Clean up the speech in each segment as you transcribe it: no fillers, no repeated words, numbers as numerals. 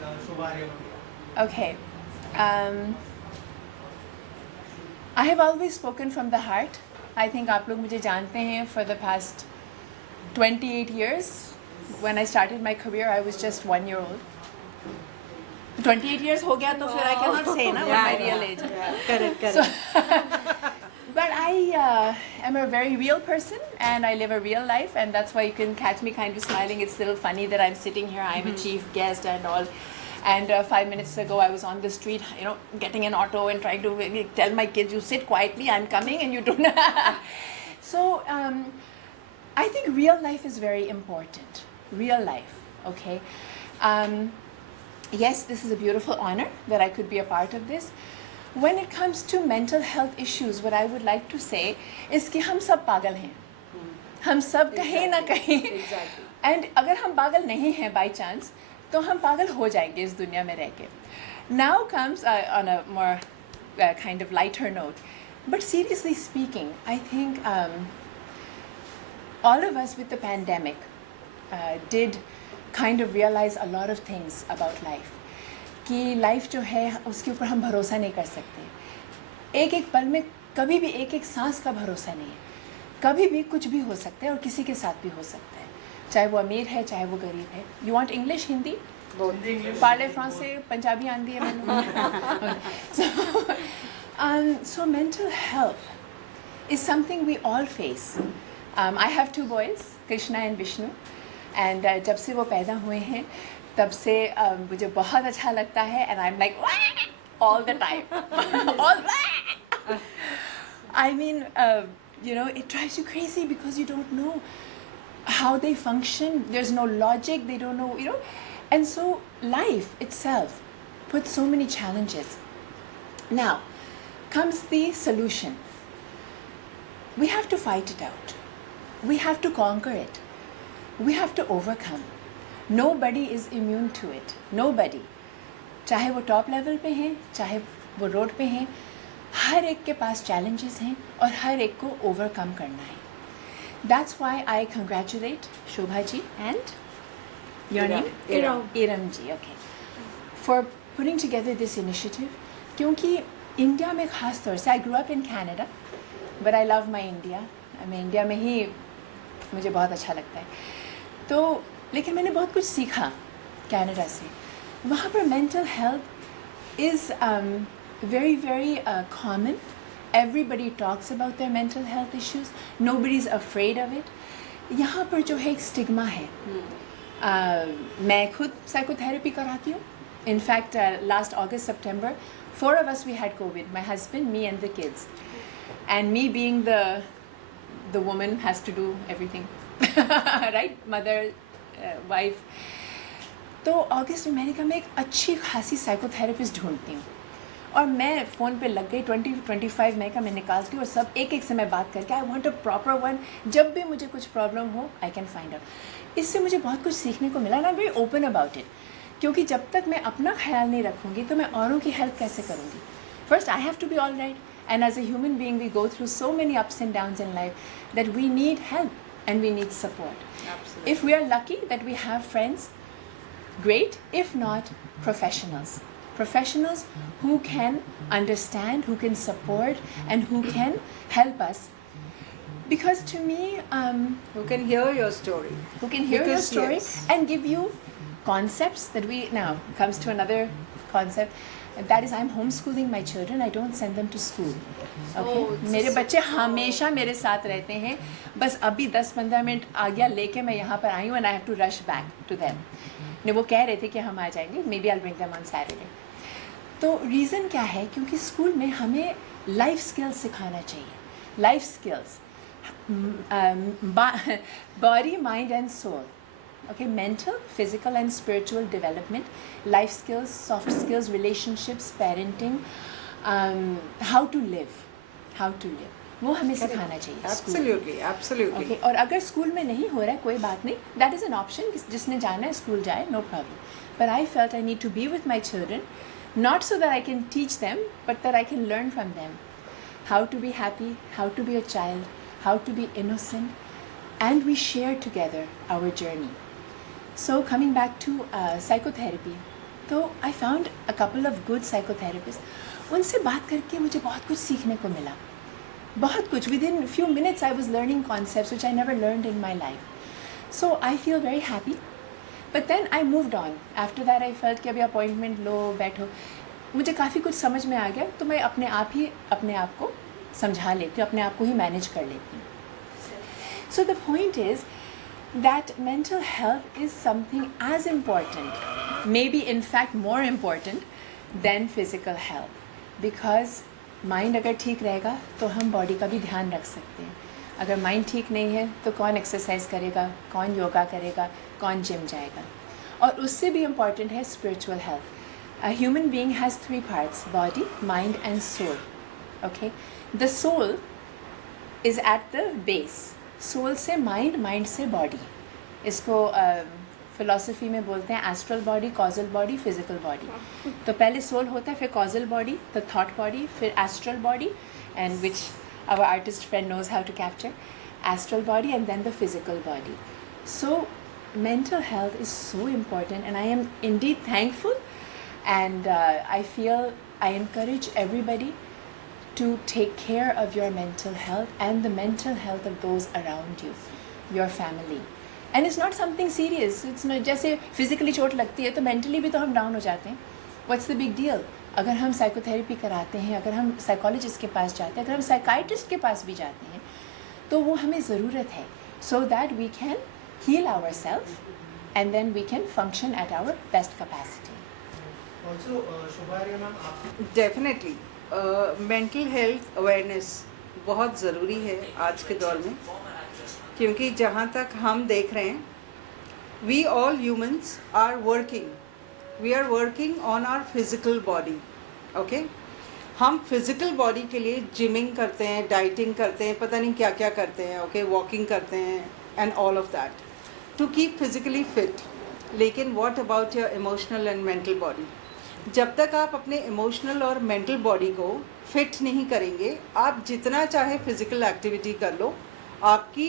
शुभारंभ किया? Okay. Um, I have always spoken from the heart. I think आप लोग मुझे जानते हैं for the past 28 years. When I started my career, I was just 1 year old. 28 years हो गया तो फिर I cannot say ना what my real age. Correct. So, but I am a very real person and I live a real life, and that's why you can catch me kind of smiling. It's a little funny that I'm sitting here. I'm a chief guest and all. And 5 minutes ago, I was on the street, getting an auto and trying to tell my kids, you sit quietly, I'm coming, and you don't. So I think real life is very important. Real life, okay? Yes, this is a beautiful honor that I could be a part of this. When it comes to mental health issues, what I would like to say is कि हम सब पागल हैं. हम सब कहीं ना कहीं. Exactly. And अगर हम पागल नहीं हैं by chance, तो हम पागल हो जाएंगे इस दुनिया में रह के. Now comes on a more kind of lighter note. But seriously speaking, I think all of us with the pandemic did kind of realize a lot of things about life. कि लाइफ जो है उसके ऊपर हम भरोसा नहीं कर सकते. एक एक पल में कभी भी एक एक सांस का भरोसा नहीं है. कभी भी कुछ भी हो सकता है और किसी के साथ भी हो सकता है, चाहे वो अमीर है चाहे वो गरीब है. यू वांट इंग्लिश, हिंदी, पार्ले फ्रांसे, पंजाबी आंदी है मैंने. So mental health is something we all face. I have 2 boys, Krishna and Vishnu, and जब से वो पैदा हुए हैं तब से मुझे बहुत अच्छा लगता है, and I'm like all the time. I mean, it drives you crazy because you don't know how they function. There's no logic. They don't know, and so life itself puts so many challenges. Now comes the solution. We have to fight it out. We have to conquer it. We have to overcome. Nobody is immune to it. Nobody. चाहे वो top level पे हैं, चाहे वो road पे हैं, हर एक के पास challenges हैं और हर एक को overcome करना है. That's why I congratulate Shobha ji and your name? Iram ji, okay. For putting together this initiative. क्योंकि इंडिया में ख़ास तौर से, I grew up in Canada, but I love my India. मैं इंडिया में ही मुझे बहुत अच्छा लगता है. तो लेकिन मैंने बहुत कुछ सीखा कनाडा से. वहाँ पर mental health is very very common. Everybody talks about their mental health issues. Nobody is afraid of it. यहाँ पर जो है एक स्टिग्मा है. मैं खुद साइकोथेरेपी कराती हूँ. In fact, last August, September, 4 of us we had COVID. My husband, me, and the kids. And me being the woman has to do everything, right? Mother, wife. तो अगस्त में मैंने कहा मैं एक अच्छी खासी साइकोथेरेपिस्ट ढूंढती हूँ, और मैं फ़ोन पे लग गई. 20-25 मई का मैं निकालती हूँ और सब एक एक से मैं बात करके I want a proper one. जब भी मुझे कुछ प्रॉब्लम हो आई कैन फाइंड आउट. इससे मुझे बहुत कुछ सीखने को मिला. I am very open about it. क्योंकि जब तक मैं अपना ख्याल नहीं रखूँगी तो मैं औरों की हेल्प कैसे करूँगी. First I have to be all right. And as a human being, we go through so many ups and downs in life that we need help and we need support. Absolutely. If we are lucky that we have friends, great. If not, professionals. Professionals who can understand, who can support, and who can help us. Because to me, Who can hear your story. who can hear your Because, story yes. and give you concepts that we now comes to another concept. That is, I'm homeschooling my children. I don't send them to school. Okay? मेरे बच्चे हमेशा मेरे साथ रहते हैं. बस अभी 10-15 minute आ गया लेके मैं यहाँ पर आई हूँ, and I have to rush back to them. ने वो कह रहे थे कि हम आ जाएंगे. Maybe I'll bring them on Saturday. तो रीज़न क्या है? क्योंकि स्कूल में हमें लाइफ स्किल्स सिखाना चाहिए. Life skills, body, mind and soul. Okay, mental, physical and spiritual development, life skills, soft skills, relationships, parenting, how to live. वो हमें सिखाना चाहिए. Absolutely, absolutely. Okay, और अगर स्कूल में नहीं हो रहा है कोई बात नहीं. That is an option. जिसने जाना है स्कूल जाए, no problem. But I felt I need to be with my children, not so that I can teach them, but that I can learn from them. How to be happy, how to be a child, how to be innocent, and we share together our journey. So coming back to psychotherapy, तो I found a couple of good psychotherapist. उनसे बात करके मुझे बहुत कुछ सीखने को मिला, बहुत कुछ. Within few minutes I was learning concepts which I never learned in my life. So I feel very happy. But then I moved on. After that I felt कि अभी अपॉइंटमेंट लो, बैठो. मुझे काफ़ी कुछ समझ में आ गया, तो मैं अपने आप को समझा लेती हूँ, अपने आप को ही मैनेज कर लेती हूँ. So the point is that mental health is something as important, maybe in fact more important than physical health, because mind अगर ठीक रहेगा तो हम बॉडी का भी ध्यान रख सकते हैं. अगर माइंड ठीक नहीं है तो कौन एक्सरसाइज करेगा, कौन योगा करेगा, कौन जिम जाएगा. और उससे भी इम्पॉर्टेंट है spiritual health. A human being has 3 parts: body, mind and soul. Okay, the soul is at the base. Soul से माइंड, माइंड से बॉडी. इसको फिलॉसफी में बोलते हैं astral body, causal body, physical body. तो पहले सोल होता है, फिर causal body, the thought body, फिर astral body, and which our artist friend knows how to capture. Astral body and then the physical body. So mental health is so important, and I am indeed thankful, and I feel I encourage everybody to take care of your mental health and the mental health of those around you, your family. And it's not something serious. It's not जैसे physically चोट लगती है तो mentally भी तो हम down हो जाते हैं. What's the big deal? अगर हम psychotherapy कराते हैं, अगर हम psychologist के पास जाते हैं, अगर हम psychiatrist के पास भी जाते हैं, तो वो हमें ज़रूरत है, so that we can heal ourselves and then we can function at our best capacity. Also, Shubharya ma'am, आप डेफिनेटली मेंटल हेल्थ अवेयरनेस बहुत ज़रूरी है आज के दौर में, क्योंकि जहाँ तक हम देख रहे हैं, we all humans are working on our physical body. Okay, हम फिजिकल बॉडी के लिए जिमिंग करते हैं, डाइटिंग करते हैं, पता नहीं क्या क्या करते हैं. ओके, वॉकिंग करते हैं and all of that to keep physically fit. लेकिन what about your emotional and mental body? जब तक आप अपने इमोशनल और मेंटल बॉडी को फिट नहीं करेंगे, आप जितना चाहे फिजिकल एक्टिविटी कर लो, आपकी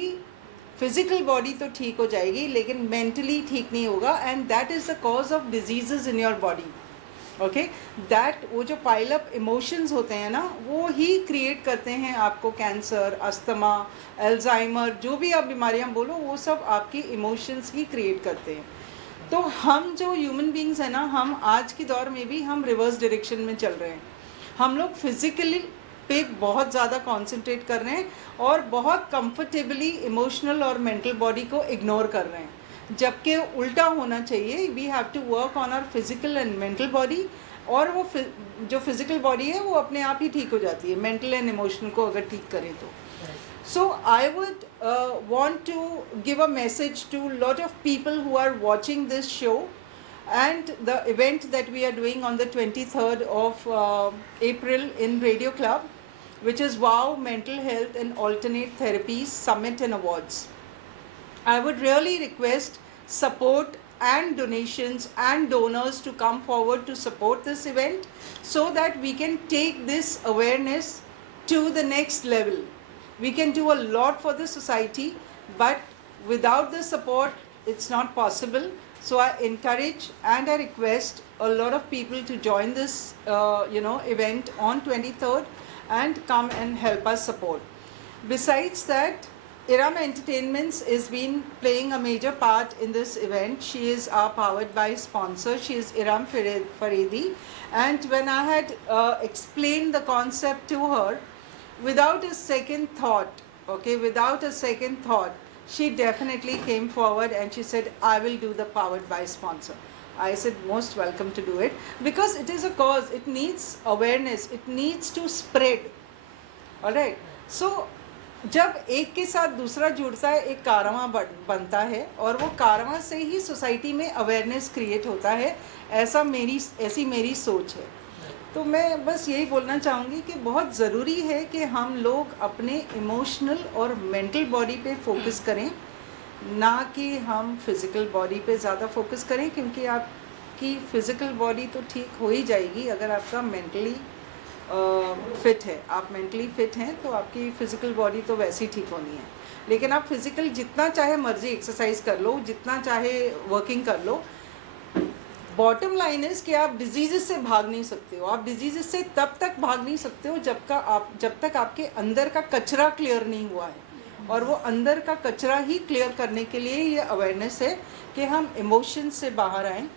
फिजिकल बॉडी तो ठीक हो जाएगी लेकिन मेंटली ठीक नहीं होगा, and that is the cause of diseases in your body. Okay, that वो जो पाइल अप इमोशंस होते हैं ना, वो ही क्रिएट करते हैं आपको कैंसर, अस्थमा, अल्जाइमर, जो भी आप बीमारियां बोलो, वो सब आपकी इमोशंस ही क्रिएट करते हैं. तो हम जो ह्यूमन बींग्स हैं ना, हम आज के दौर में भी हम रिवर्स डायरेक्शन में चल रहे हैं. हम लोग फिजिकली पे बहुत ज़्यादा कॉन्सेंट्रेट कर रहे हैं और बहुत कंफर्टेबली इमोशनल और मेंटल बॉडी को इग्नोर कर रहे हैं, जबकि उल्टा होना चाहिए. We have to work on our physical and mental body, और वो जो फिजिकल बॉडी है वो अपने आप ही ठीक हो जाती है मेंटल एंड इमोशनल को अगर ठीक करें तो. So I would want to give a message to a lot of people who are watching this show and the event that we are doing on the 23rd of April in Radio Club, which is WOW Mental Health and Alternate Therapies Summit and Awards. I would really request support and donations and donors to come forward to support this event so that we can take this awareness to the next level. We can do a lot for the society, but without the support, it's not possible. So I encourage and I request a lot of people to join this, event on 23rd and come and help us support. Besides that, Iram Entertainments is been playing a major part in this event. She is our powered by sponsor. She is Iram Faredi. And when I had explained the concept to her, without a second thought, she definitely came forward and she said, I will do the powered by sponsor. I said, most welcome to do it, because it is a cause, it needs awareness, it needs to spread. Alright, so जब एक के साथ दूसरा जुड़ता है, एक कारवां बनता है, और वो कारवां से ही सोसाइटी में अवेयरनेस क्रिएट होता है. ऐसी मेरी सोच है. तो मैं बस यही बोलना चाहूँगी कि बहुत ज़रूरी है कि हम लोग अपने इमोशनल और मेंटल बॉडी पे फोकस करें, ना कि हम फिज़िकल बॉडी पे ज़्यादा फोकस करें, क्योंकि आपकी फ़िज़िकल बॉडी तो ठीक हो ही जाएगी अगर आपका मेंटली फिट है. आप मेंटली फिट हैं तो आपकी फ़िज़िकल बॉडी तो वैसे ही ठीक होनी है. लेकिन आप फिज़िकल जितना चाहे मर्जी एक्सरसाइज कर लो, जितना चाहे वर्किंग कर लो, बॉटम लाइन इज कि आप डिजीजेस से भाग नहीं सकते हो. आप डिजीजेस से तब तक भाग नहीं सकते हो जब तक आपके अंदर का कचरा क्लियर नहीं हुआ है. और वो अंदर का कचरा ही क्लियर करने के लिए ये अवेयरनेस है कि हम इमोशंस से बाहर आएँ.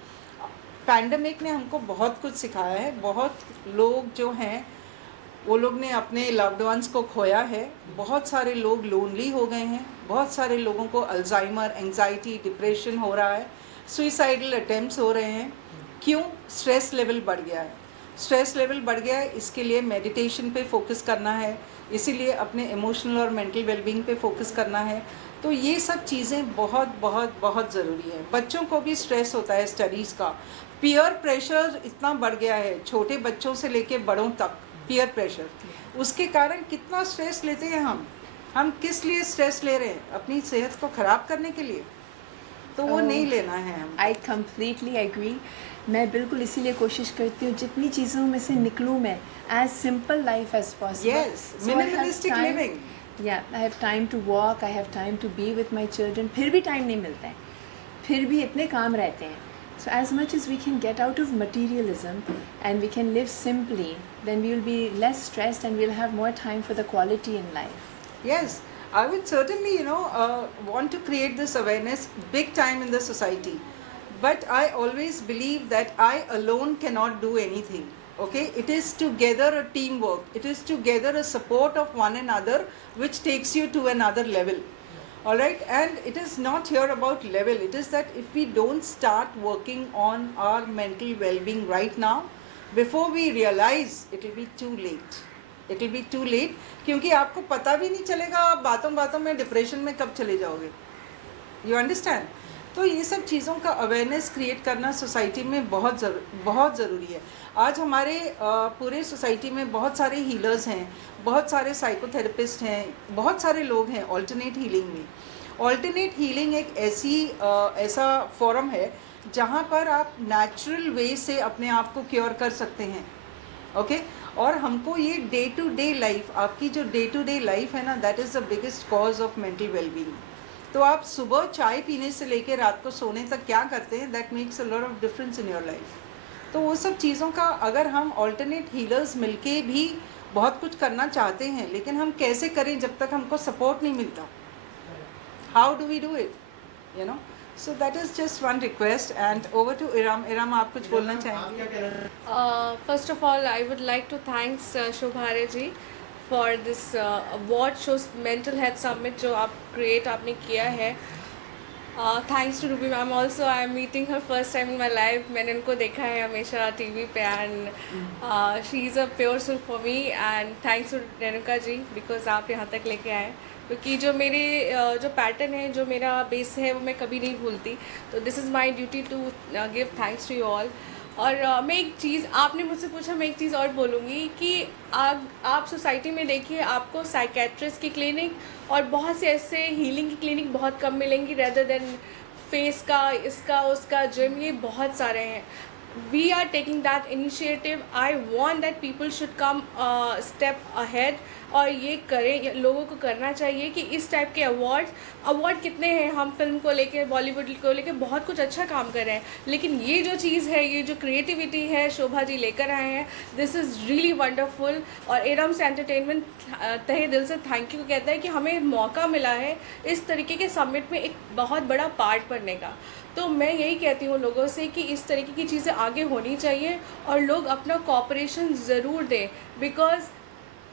पैंडमिक ने हमको बहुत कुछ सिखाया है. बहुत लोग जो हैं वो लोग ने अपने लव्ड वंस को खोया है. बहुत सारे लोग लोनली हो गए हैं. बहुत सारे लोगों को अल्जाइमर, एंग्जाइटी, डिप्रेशन हो रहा है. सुइसाइडल अटेम्प्ट्स हो रहे हैं. क्यों? स्ट्रेस लेवल बढ़ गया है. स्ट्रेस लेवल बढ़ गया है, इसके लिए मेडिटेशन पे फोकस करना है. इसीलिए अपने इमोशनल और मेंटल वेलबींग पे फोकस करना है. तो ये सब चीज़ें बहुत बहुत बहुत ज़रूरी है. बच्चों को भी स्ट्रेस होता है स्टडीज़ का. पीयर प्रेशर इतना बढ़ गया है, छोटे बच्चों से लेके बड़ों तक पीयर प्रेशर. उसके कारण कितना स्ट्रेस लेते हैं हम किस लिए स्ट्रेस ले रहे हैं? अपनी सेहत को ख़राब करने के लिए. तो वो नहीं लेना है हम. I completely agree. मैं बिल्कुल इसीलिए कोशिश करती हूँ जितनी चीज़ों में से निकलूँ मैं as simple life as possible. Yes, minimalistic living. Yeah, I have time to walk, I have time to be with my children. फिर भी टाइम नहीं मिलता है, फिर भी इतने काम रहते हैं. So as much as we can get out of materialism and we can live simply, then we will be less stressed and we'll have more time for the quality in life. Yes, I would certainly, want to create this awareness big time in the society. But I always believe that I alone cannot do anything. Okay, it is together a teamwork. It is together a support of one another which takes you to another level. All right, and it is not here about level. It is that if we don't start working on our mental well-being right now, before we realize, it will be too late. It will be too late, क्योंकि आपको पता भी नहीं चलेगा आप बातों बातों में डिप्रेशन में कब चले जाओगे. You understand? तो ये सब चीज़ों का अवेयरनेस क्रिएट करना सोसाइटी में बहुत ज़रूरी है. आज हमारे पूरे सोसाइटी में बहुत सारे हीलर्स हैं, बहुत सारे साइकोथेरेपिस्ट हैं, बहुत सारे लोग हैं ऑल्टरनेट हीलिंग में. ऑल्टरनेट हीलिंग एक ऐसा फॉरम है जहाँ पर आप नेचुरल वे से अपने आप को क्योर कर सकते हैं. ओके, और हमको ये डे टू डे लाइफ, आपकी जो डे टू डे लाइफ है ना, that is the biggest cause of mental wellbeing. तो आप सुबह चाय पीने से लेकर रात को सोने तक क्या करते हैं, that makes a lot of difference in your life. तो वो सब चीज़ों का अगर हम ऑल्टरनेट हीलर्स मिलके भी बहुत कुछ करना चाहते हैं, लेकिन हम कैसे करें जब तक हमको सपोर्ट नहीं मिलता. How do we do it, so that is just one request. And over to Iram. Iram, आप कुछ बोलना चाहेंगे? First of all, I would like to thanks Shobha ji for this award shows mental health summit जो आप create आपने किया है. Thanks to Ruby ma'am also. I am meeting her first time in my life. मैंने उनको देखा है हमेशा टीवी पे and she is a pure soul for me. And thanks to Renuka ji because आप यहाँ तक लेके आए. क्योंकि जो मेरे जो पैटर्न है, जो मेरा बेस है, वो मैं कभी नहीं भूलती. तो this is my duty to give thanks to you all. और मैं एक चीज़, आपने मुझसे पूछा, मैं एक चीज़ और बोलूँगी कि आप सोसाइटी में देखिए, आपको साइकेट्रिस्ट की क्लिनिक और बहुत से ऐसे हीलिंग की क्लिनिक बहुत कम मिलेंगी रेदर देन फेस का, इसका, उसका, जिम, ये बहुत सारे हैं. We are taking that initiative. I want that people should come step ahead और ये करें. लोगों को करना चाहिए कि इस टाइप के अवार्ड कितने हैं. हम फिल्म को लेके, बॉलीवुड को लेके बहुत कुछ अच्छा काम कर रहे हैं, लेकिन ये जो चीज़ है, ये जो क्रिएटिविटी है शोभा जी लेकर आए हैं, दिस इज़ रियली वंडरफुल. और एरम से एंटरटेनमेंट तहे दिल से थैंक यू कहता है कि हमें मौका मिला है इस तरीके के समिट में एक बहुत बड़ा पार्ट बनने का. तो मैं यही कहती हूँ लोगों से कि इस तरीके की चीज़ें आगे होनी चाहिए और लोग अपना कोऑपरेशन ज़रूर दें. बिकॉज़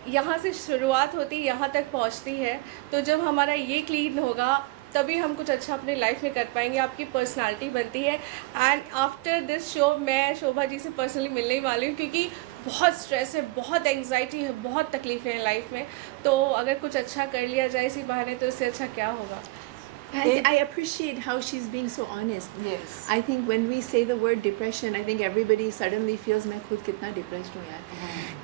यहाँ से शुरुआत होती, यहाँ तक पहुँचती है. तो जब हमारा ये क्लीन होगा तभी हम कुछ अच्छा अपनी लाइफ में कर पाएंगे. आपकी पर्सनालिटी बनती है. एंड आफ्टर दिस शो मैं शोभा जी से पर्सनली मिलने वाली हूँ क्योंकि बहुत स्ट्रेस है, बहुत एंग्जाइटी है, बहुत तकलीफ़ें हैं लाइफ में. तो अगर कुछ अच्छा कर लिया जाए इसी बहाने तो इससे अच्छा क्या होगा. I appreciate how she's being so honest. Yes. I think when we say the word depression, I think everybody suddenly feels मैं खुद कितना depressed हूँ यार.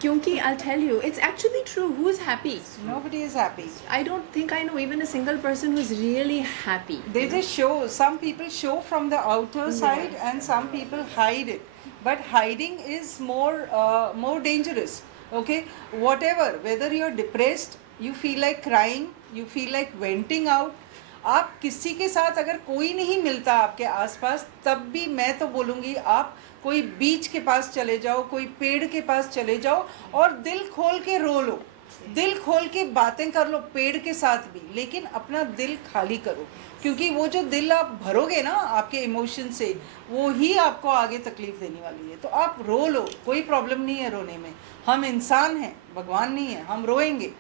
क्योंकि I'll tell you, it's actually true. Who's happy? Nobody is happy. I don't think I know even a single person who's really happy. They just show. Some people show from the outer side and some people hide it. But hiding is more dangerous. Okay, whatever, whether you're depressed, you feel like crying, you feel like venting out, आप किसी के साथ अगर कोई नहीं मिलता आपके आसपास, तब भी मैं तो बोलूँगी आप कोई बीच के पास चले जाओ, कोई पेड़ के पास चले जाओ और दिल खोल के रो लो, दिल खोल के बातें कर लो पेड़ के साथ भी, लेकिन अपना दिल खाली करो, क्योंकि वो जो दिल आप भरोगे ना आपके इमोशन से, वो ही आपको आगे तकलीफ़ देने वाली है। तो आप रो लो, कोई प्रॉब्लम नहीं है रोने में, हम इंसान हैं, भगवान नहीं है, हम रोएंगे,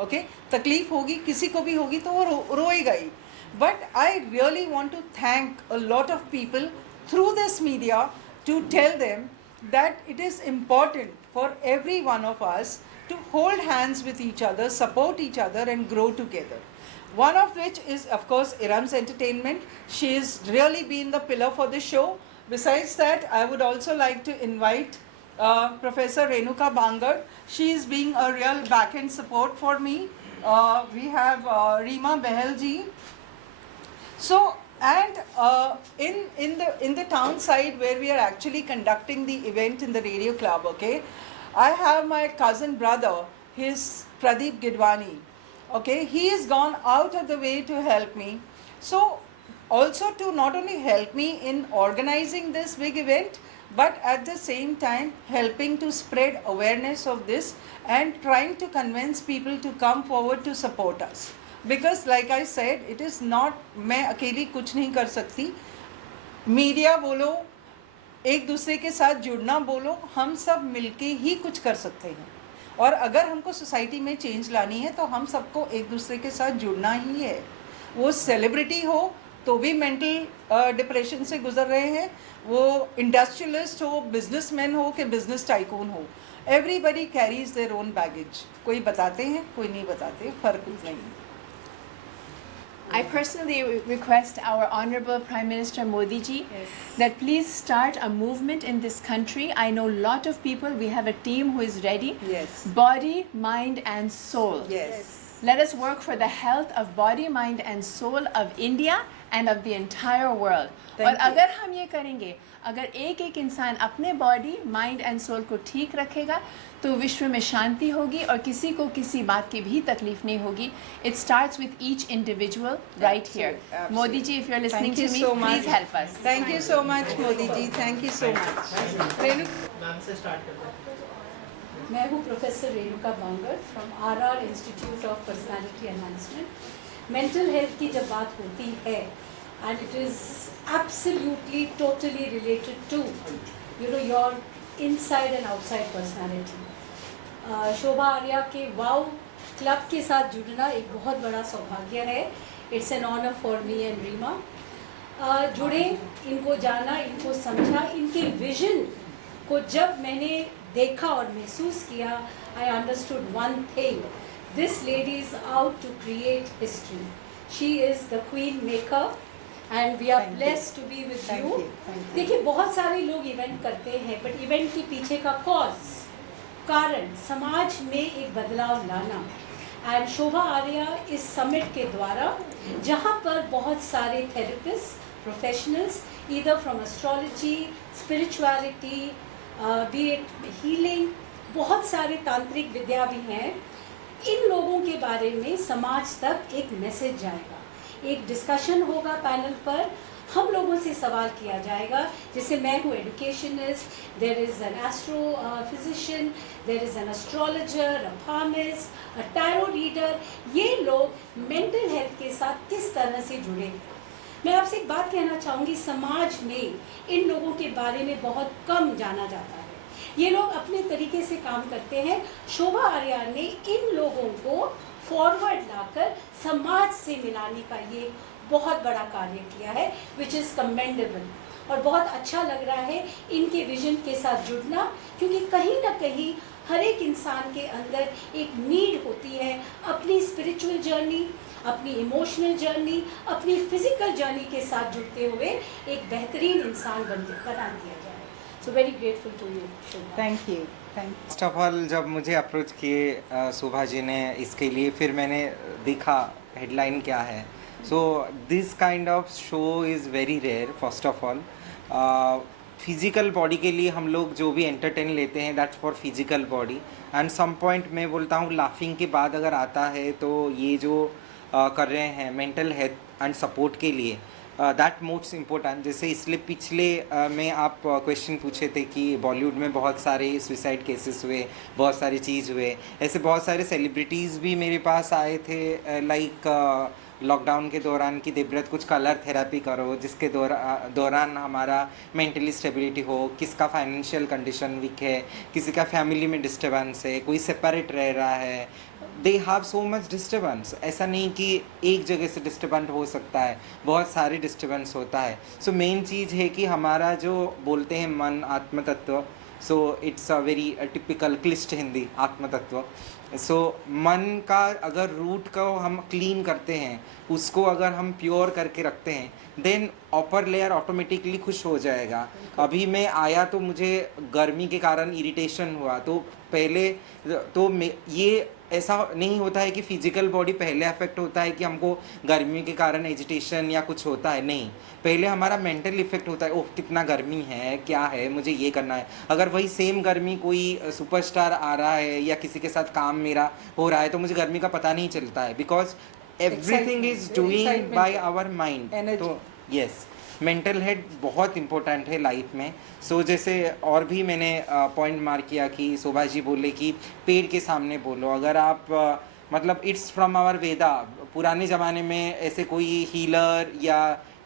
ओके। तकलीफ़ होगी, किसी को भी होगी तो वो रोएगा ही। But I really want to thank a lot of people through this media to tell them that it is important for every one of us to hold hands with each other, support each other and grow together. One of which is of course Iram's Entertainment. She has really been the pillar for the show. Besides that, I would also like to invite Professor Renuka Bangad. She is being a real back-end support for me. We have Reema Behelji. So, and in the town side where we are actually conducting the event in the radio club, okay, I have my cousin brother, his Pradeep Gidwani, okay. He has gone out of the way to help me, so also to not only help me in organizing this big event, but at the same time helping to spread awareness of this and trying to convince people to come forward to support us. Because like I said, it is not, मैं अकेली कुछ नहीं कर सकती, media बोलो, एक दूसरे के साथ जुड़ना बोलो, हम सब मिलके ही कुछ कर सकते हैं। और अगर हमको सोसाइटी में चेंज लानी है तो हम सबको एक दूसरे के साथ जुड़ना ही है। वो सेलिब्रिटी हो तो भी मेंटल डिप्रेशन से गुजर रहे हैं, वो इंडस्ट्रियलिस्ट हो, बिजनेसमैन हो कि बिजनेस टाइकून हो, everybody carries their own baggage. कोई बताते हैं, कोई नहीं बताते, फ़र्क नहीं। I personally request our Honorable Prime Minister Modi ji that please start a movement in this country. I know a lot of people, we have a team who is ready. Yes. Body, mind and soul. Yes. Let us work for the health of body, mind and soul of India and of the entire world. Thank और you. अगर हम ये करेंगे, अगर एक एक इंसान अपने बॉडी, माइंड एंड सोल को ठीक रखेगा तो विश्व में शांति होगी और किसी को किसी बात की भी तकलीफ नहीं होगी. It starts with each individual right here. Absolutely. Modi ji, if you are listening Thank you to me, so much. please help us. Thank you so much Modi ji, thank you so much. Renu, ma'am से start करते हैं। मैं हूँ professor Renuka Bangad from RR institute of personality enhancement. Mental health की जब बात होती है and it is absolutely totally related to your inside and outside personality. Shobha Arya के वाव क्लब के साथ जुड़ना एक बहुत बड़ा सौभाग्य है। It's an honour for me and Reema. जुड़े, इनको जाना, इनको समझा, इनके विजन को जब मैंने देखा और महसूस किया, I understood one thing, this lady is out to create history. She is the queen maker and we are Thank you. Blessed to be with Thank you. you, thank you. देखिए, बहुत सारे लोग इवेंट करते हैं, but event के पीछे का cause, कारण, समाज में एक बदलाव लाना। एंड शोभा आर्या इस समिट के द्वारा, जहाँ पर बहुत सारे therapist, professionals, either from astrology, spirituality, B it healing, बहुत सारे तांत्रिक विद्या भी हैं, इन लोगों के बारे में समाज तक एक मैसेज जाएगा। एक डिस्कशन होगा पैनल पर, हम लोगों से सवाल किया जाएगा, जैसे मैं हूँ educationist, there is an astro physician, there is an astrologer, a pharmacist, a tarot reader. ये लोग मेंटल हेल्थ के साथ किस तरह से जुड़े हैं। मैं आपसे एक बात कहना चाहूँगी, समाज में इन लोगों के बारे में बहुत कम जाना जाता है। ये लोग अपने तरीके से काम करते हैं। शोभा आर्या ने इन लोगों को फॉरवर्ड लाकर समाज से मिलाने का ये बहुत बड़ा कार्य किया है, विच इज़ कमेंडेबल। और बहुत अच्छा लग रहा है इनके विजन के साथ जुड़ना, क्योंकि कहीं ना कहीं हर एक इंसान के अंदर एक नीड होती है अपनी स्पिरिचुअल जर्नी, अपनी इमोशनल जर्नी, अपनी फिजिकल जर्नी के साथ जुड़ते हुए एक बेहतरीन इंसान बना दिया जाए। So very grateful to you Shobha. Thank you. First of all, जब मुझे अप्रोच किए शोभा जी ने इसके लिए, फिर मैंने देखा हेडलाइन क्या है। So this kind of show is very rare. First of all, physical body के लिए हम लोग जो भी एंटरटेन लेते हैं, that's for physical body. And some point मैं बोलता हूँ, लाफिंग के बाद अगर आता है तो ये जो कर रहे हैं मेंटल एंड सपोर्ट के लिए दैट मोस्ट इम्पोर्टेंट। जैसे इसलिए पिछले में आप क्वेश्चन पूछे थे कि बॉलीवुड में बहुत सारे सुसाइड केसेस हुए, बहुत सारे चीज़ हुए, ऐसे बहुत सारे सेलिब्रिटीज़ भी मेरे पास आए थे लाइक लॉकडाउन के दौरान कि देवव्रत कुछ कलर थेरेपी करो जिसके दौरान हमारा मेंटली स्टेबिलिटी हो, किसका फाइनेंशियल कंडीशन वीक है, किसी का फैमिली में डिस्टर्बेंस है, कोई सेपरेट रह रहा है, they have so much disturbance. ऐसा नहीं कि एक जगह से डिस्टर्बेंट हो सकता है, बहुत सारे डिस्टर्बेंस होता है। सो मेन चीज़ है कि हमारा जो बोलते हैं मन आत्म तत्व, so it's a very typical क्लिष्ट हिंदी आत्म तत्व। सो मन का अगर रूट को हम क्लीन करते हैं, उसको अगर हम प्योर करके रखते हैं, देन अपर लेयर ऑटोमेटिकली खुश हो जाएगा। अभी मैं आया तो मुझे गर्मी के कारण इरिटेशन हुआ, तो पहले तो ये ऐसा नहीं होता है कि फिजिकल बॉडी पहले अफेक्ट होता है कि हमको गर्मी के कारण एजिटेशन या कुछ होता है, नहीं, पहले हमारा मेंटल इफेक्ट होता है, ओह कितना गर्मी है, क्या है, मुझे ये करना है। अगर वही सेम गर्मी कोई सुपरस्टार आ रहा है या किसी के साथ काम मेरा हो रहा है तो मुझे गर्मी का पता नहीं चलता है, because everything is doing by our mind. तो यस, मेंटल हेल्थ बहुत इंपॉर्टेंट है लाइफ में। सो जैसे और भी मैंने पॉइंट मार्क किया कि शोभा जी बोले कि पेड़ के सामने बोलो। अगर आप मतलब इट्स फ्रॉम आवर वेदा, पुराने ज़माने में ऐसे कोई हीलर या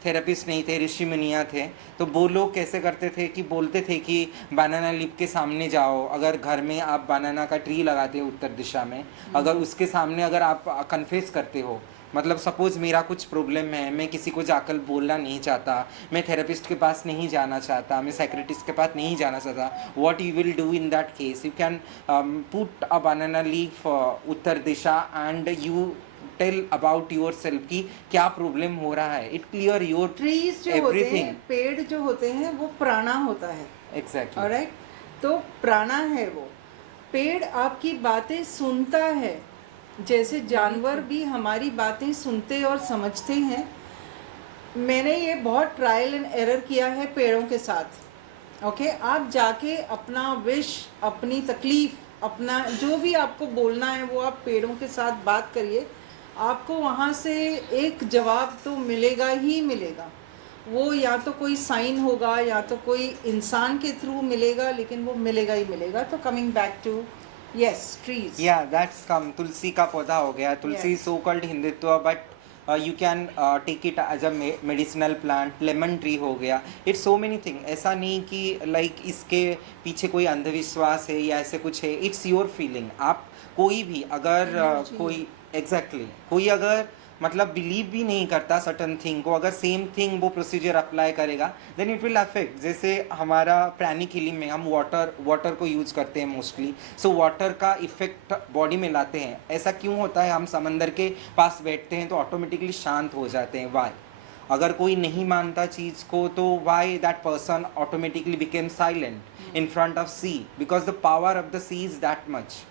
थेरेपिस्ट नहीं थे, ऋषि मुनिया थे, तो वो लोग कैसे करते थे कि बोलते थे कि बनाना लीफ के सामने जाओ। अगर घर में आप बनाना का ट्री लगाते हो उत्तर दिशा में, अगर उसके सामने अगर आप कन्फेस करते हो, मतलब सपोज़ मेरा कुछ प्रॉब्लम है, मैं किसी को जाकर बोलना नहीं चाहता, मैं थेरेपिस्ट के पास नहीं जाना चाहता, मैं साइक्रेटिस्ट के पास नहीं जाना चाहता, what you will do in that case, you can put a banana leaf उत्तर दिशा and you tell about your yourself क्या प्रॉब्लम हो रहा है, इट क्लियर योर ट्रीज जो होते हैं, पेड़ जो होते हैं वो प्राणा होता है। एग्जैक्टली, ऑलराइट, तो प्राणा है वो। पेड़ आपकी बातें सुनता है, जैसे जानवर भी हमारी बातें सुनते और समझते हैं। मैंने ये बहुत ट्रायल एंड एरर किया है पेड़ों के साथ। ओके, आप जाके अपना विश, अपनी तकलीफ़, अपना जो भी आपको बोलना है वो आप पेड़ों के साथ बात करिए, आपको वहाँ से एक जवाब तो मिलेगा ही मिलेगा। वो या तो कोई साइन होगा या तो कोई इंसान के थ्रू मिलेगा, लेकिन वो मिलेगा ही मिलेगा। तो coming back to yes trees, yeah, that's come, तुलसी का पौधा हो गया, तुलसी Yes. so called Hindutva, but you can take it as a medicinal plant, lemon tree हो गया, it's so many thing। ऐसा नहीं कि like इसके पीछे कोई अंधविश्वास है या ऐसे कुछ है, it's your feeling। आप कोई भी अगर कोई exactly कोई अगर मतलब बिलीव भी नहीं करता सर्टन थिंग को, अगर सेम थिंग वो प्रोसीजर अप्लाई करेगा देन इट विल अफेक्ट। जैसे हमारा प्राणिक हीलिंग में हम वाटर को यूज़ करते हैं मोस्टली, सो वाटर का इफेक्ट बॉडी में लाते हैं। ऐसा क्यों होता है, हम समंदर के पास बैठते हैं तो ऑटोमेटिकली शांत हो जाते हैं, वाई? अगर कोई नहीं मानता चीज़ को तो why that person automatically became silent in front of sea, because the power of the sea is that much.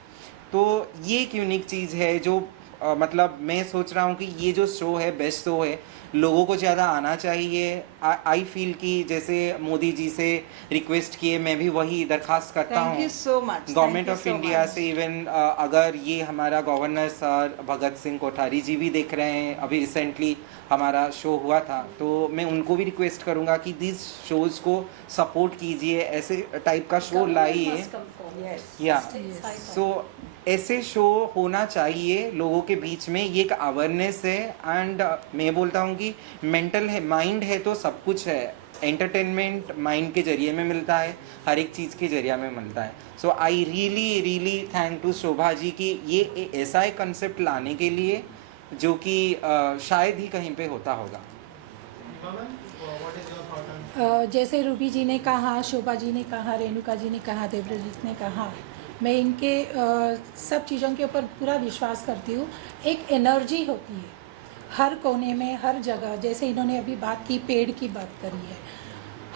तो ये एक यूनिक चीज़ है जो मतलब मैं सोच रहा हूँ कि ये जो शो है बेस्ट शो है, लोगों को ज़्यादा आना चाहिए। आई फील कि जैसे मोदी जी से रिक्वेस्ट किए, मैं भी वही दरख्वास्त करता हूँ thank you so much government of India से। इवन अगर ये हमारा गवर्नर सर भगत सिंह कोठारी जी भी देख रहे हैं, अभी रिसेंटली हमारा शो हुआ था, तो मैं उनको भी रिक्वेस्ट करूँगा कि दिस शोज़ को सपोर्ट कीजिए, ऐसे टाइप का शो लाइए। या सो ऐसे शो होना चाहिए लोगों के बीच में, ये एक अवेयरनेस है। एंड मैं बोलता हूँ कि मेंटल है, माइंड है तो सब कुछ है। एंटरटेनमेंट माइंड के जरिए में मिलता है, हर एक चीज़ के जरिए में मिलता है। सो I really thank to Shobha ji कि ये ऐसा एक कंसेप्ट लाने के लिए जो कि शायद ही कहीं पे होता होगा। जैसे रूबी जी ने कहा, शोभा जी ने कहा, रेणुका जी ने कहा, देवव्रत ने कहा, मैं इनके सब चीज़ों के ऊपर पूरा विश्वास करती हूँ। एक एनर्जी होती है हर कोने में, हर जगह। जैसे इन्होंने अभी बात की, पेड़ की बात करी है,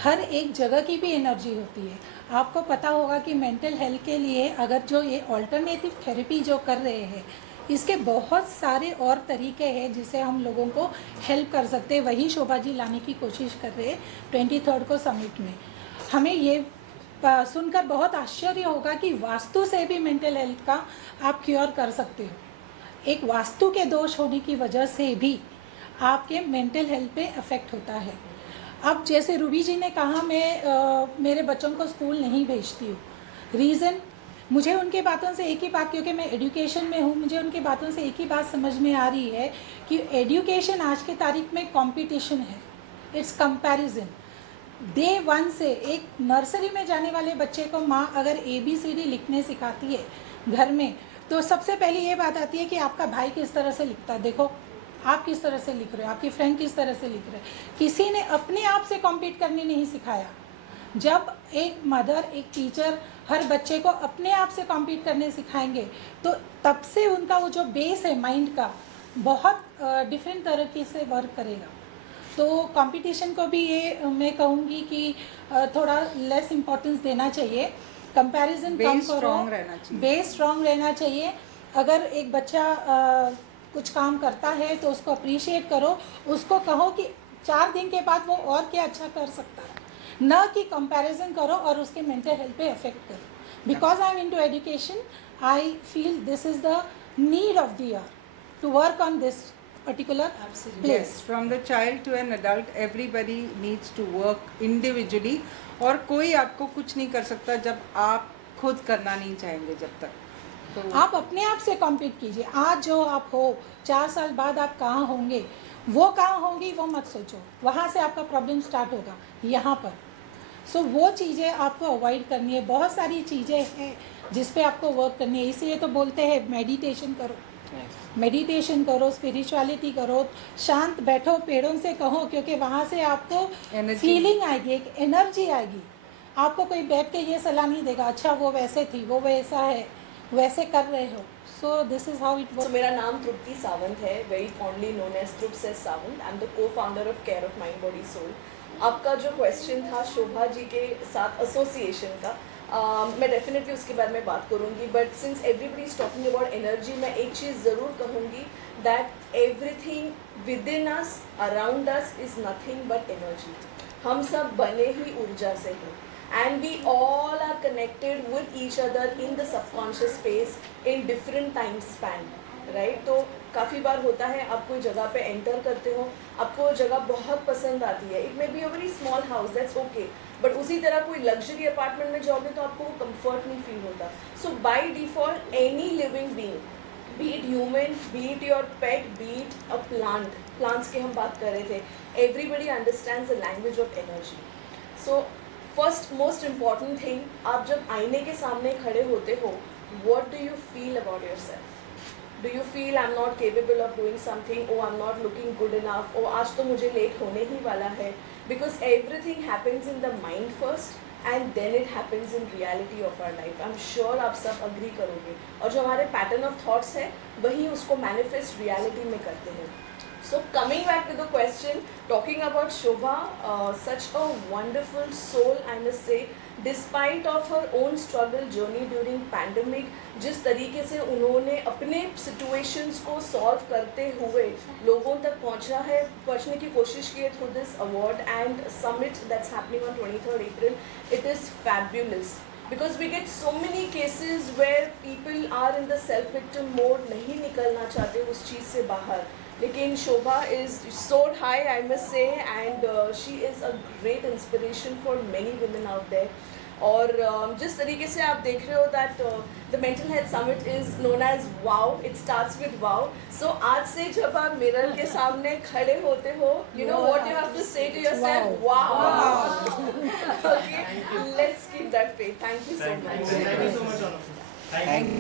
हर एक जगह की भी एनर्जी होती है। आपको पता होगा कि मेंटल हेल्थ के लिए अगर जो ये ऑल्टरनेटिव थेरेपी जो कर रहे हैं, इसके बहुत सारे और तरीके हैं जिससे हम लोगों को हेल्प कर सकते हैं। वही शोभा जी लाने की कोशिश कर रहे हैं 23 को समिट में। हमें ये सुनकर बहुत आश्चर्य होगा कि वास्तु से भी मेंटल हेल्थ का आप क्योर कर सकते हो। एक वास्तु के दोष होने की वजह से भी आपके मेंटल हेल्थ पे अफेक्ट होता है। अब जैसे रूबी जी ने कहा, मैं मेरे बच्चों को स्कूल नहीं भेजती हूँ। रीज़न, मुझे उनके बातों से एक ही बात, क्योंकि मैं एजुकेशन में हूँ, मुझे उनके बातों से एक ही बात समझ में आ रही है कि एजुकेशन आज के तारीख में कंपटीशन है, इट्स कंपैरिजन। डे वन से एक नर्सरी में जाने वाले बच्चे को माँ अगर ABCD लिखने सिखाती है घर में, तो सबसे पहले ये बात आती है कि आपका भाई किस तरह से लिखता है, देखो आप किस तरह से लिख रहे हो, आपकी फ्रेंड किस तरह से लिख रहे हैं। किसी ने अपने आप से कॉम्पीट करने नहीं सिखाया। जब एक मदर, एक टीचर हर बच्चे को अपने आप से कॉम्पीट करने सिखाएंगे, तो तब से उनका वो जो बेस है माइंड का, बहुत डिफरेंट तरीके से वर्क करेगा। तो कंपटीशन को भी ये मैं कहूँगी कि थोड़ा लेस इम्पोर्टेंस देना चाहिए, कंपैरिजन कम करो, बेस स्ट्रॉन्ग रहना चाहिए। अगर एक बच्चा कुछ काम करता है तो उसको अप्रिशिएट करो, उसको कहो कि 4 दिन के बाद वो और क्या अच्छा कर सकता है, न कि कंपैरिजन करो और उसके मेंटल हेल्थ पे अफेक्ट करो। Because I am into education, I feel this is the need of the year to work on this particular place. Yes, from the child to an adult, everybody needs to work individually. और कोई आपको कुछ नहीं कर सकता जब आप खुद करना नहीं चाहेंगे। जब तक तो आप अपने आप से कॉम्पीट कीजिए। आज जो आप हो, 4 साल बाद आप कहाँ होंगे, वो कहाँ होंगी वो मत सोचो, वहाँ से आपका प्रॉब्लम स्टार्ट होगा यहाँ पर। सो वो चीज़ें आपको अवॉइड करनी है। बहुत सारी चीज़ें हैं जिस पे आपको वर्क करनी है, इसलिए तो बोलते हैं मेडिटेशन करो, मेडिटेशन करो, स्पिरिचुअलिटी करो, शांत बैठो, पेड़ों से कहो, क्योंकि वहाँ से आपको फीलिंग आएगी, एक एनर्जी आएगी। आपको कोई बैठ के ये सलाह नहीं देगा, अच्छा वो वैसे थी, वो वैसा है, वैसे कर रहे हो। So this is how it work. मेरा नाम तृप्ति सावंत है, वेरी फॉन्डली नोन एज ट्रुप सेज Sawant. I am the cofounder of care of mind body soul. आपका जो क्वेश्चन था शोभा जी के साथ एसोसिएशन का, मैं डेफिनेटली उसके बारे में बात करूँगी, but since everybody is talking about energy, मैं एक चीज़ ज़रूर कहूँगी that everything within us, around us is nothing but energy. हम सब बने ही ऊर्जा से हैं, and we all are connected with each other in the subconscious space in different time span, right. तो काफ़ी बार होता है आप कोई जगह पे एंटर करते हो, आपको जगह बहुत पसंद आती है, it may be a very small house, that's okay, but उसी तरह कोई लग्जरी अपार्टमेंट में जाओगे तो आपको वो कंफर्ट नहीं फील होता। So by default any living being, be it human, be it your pet, be it a plant, plants की हम बात कर रहे थे, everybody understands the language of energy. So first most important thing, आप जब आईने के सामने खड़े होते हो, what do you feel about yourself? Do you feel I'm not capable of doing something? Oh, I'm not looking good enough. Oh, आज तो मुझे लेट होने ही वाला है। Because everything happens in the mind first and then it happens in reality of our life. I'm sure आप सब agree करोगे। और जो हमारे pattern of thoughts है, वही उसको manifest reality में करते हैं। So coming back to the question, talking about Shobha, such a wonderful soul, I must say, despite of her own struggle journey during pandemic, जिस तरीके से उन्होंने अपने situations को solve करते हुए लोगों तक पहुंचने की कोशिश की है through this award and summit that's happening on 23rd April, it is fabulous. Because we get so many cases where people are in the self-victim mode, नहीं निकलना चाहते उस चीज़ से बाहर, लेकिन शोभा is soared high, I must say, and she is a great inspiration for many women out there. और जिस तरीके से आप देख रहे हो that the mental health summit is known as wow, it starts with wow. So आज से जब आप मिरर के सामने खड़े होते हो, you know what you have to say to yourself, wow. Okay, let's keep that faith. Thank you so much. Thank you so much, all of you. Thank you.